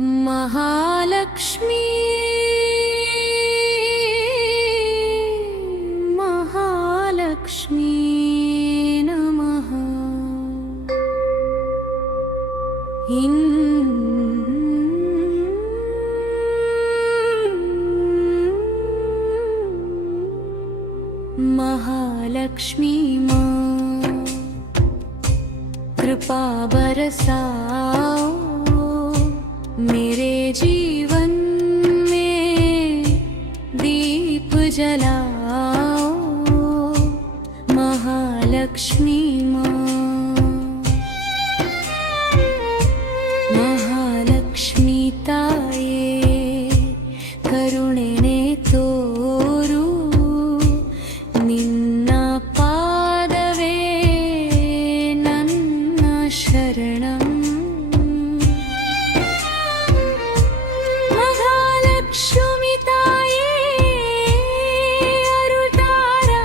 महालक्ष्मी महालक्ष्मी नमः। महालक्ष्मी माँ कृपा बरसाओ मेरे जीवन में, दीप जलाओ महालक्ष्मी माँ। महालक्ष्मी ताये करुणेने तोरू निन्न पादवे नन्न शरणं। महालक्ष्मी ताये अरुतारा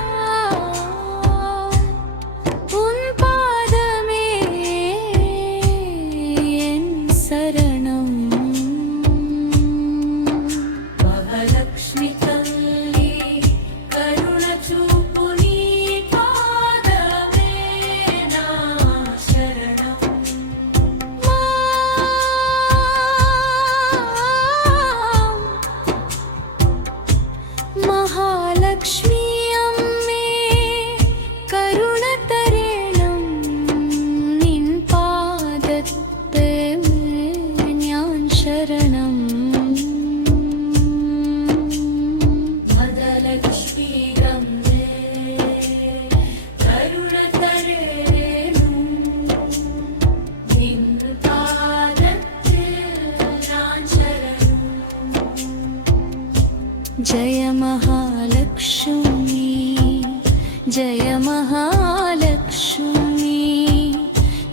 उन पादमे एन शरणं। महालक्ष्मी तल्ली करुण चूपु नी पादमे ना शरणं। महालक्ष्मी अम्मे करुण तरेणं निन् पादत्ते न्यान् शरणं। मदलक्ष्मी गम्मे करुण तरेणु निन् पादत्ते न्यान् शरणं। जय महालक्ष्मी जय महालक्ष्मी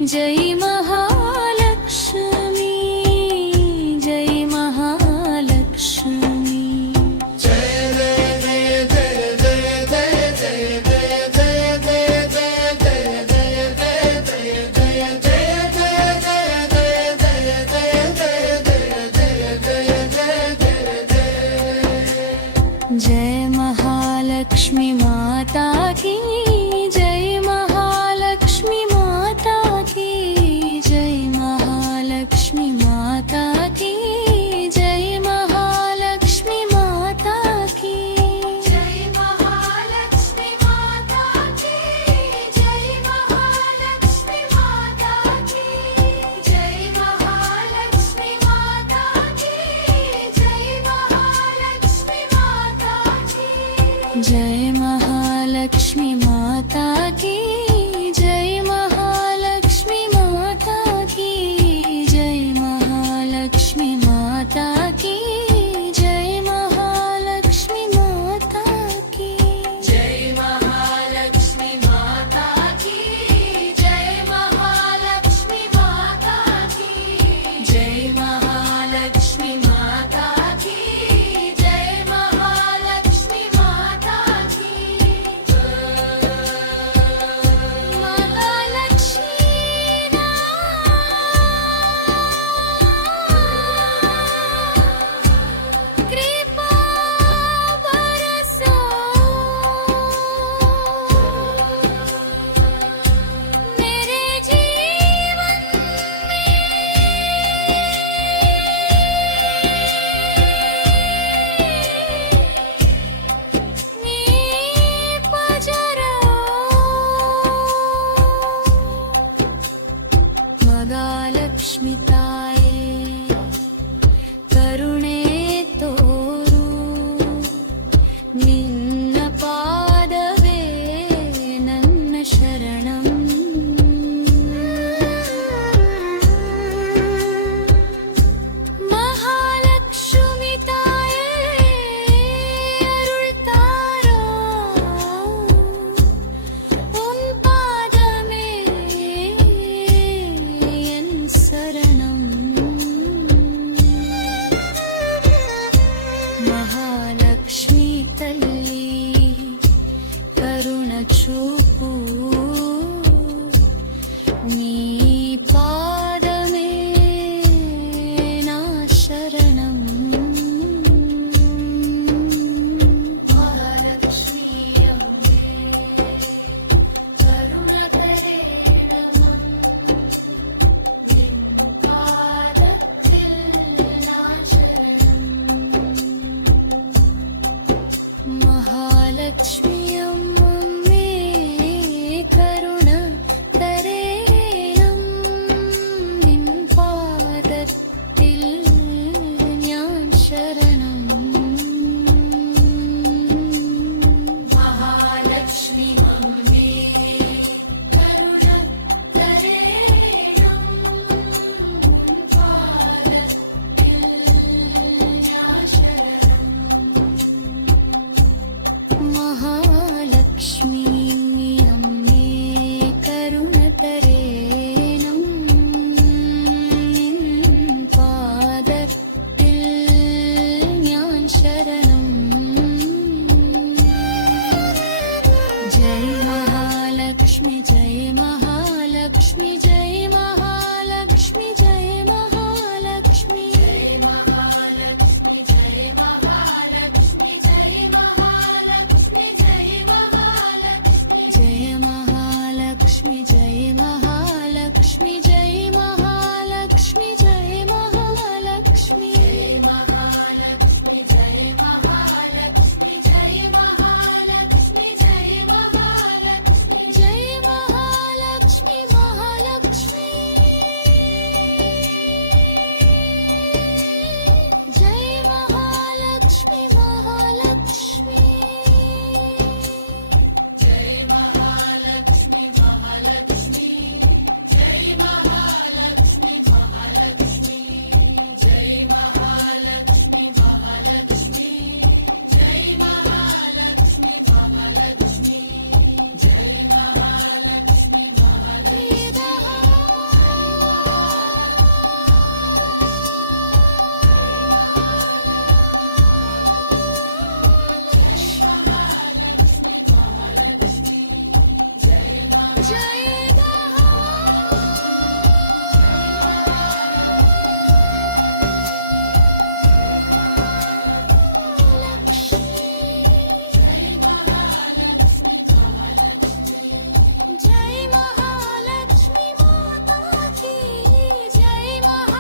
जय महालक्ष्मी जय महालक्ष्मी। जय महालक्ष्मी माता की जय महालक्ष्मी माता की जय महालक्ष्मी माता की जय महालक्ष्मी माता की जय महालक्ष्मी माता की जय महालक्ष्मी माता की जय महालक्ष्मी माता की जय महालक्ष्मी माता की जय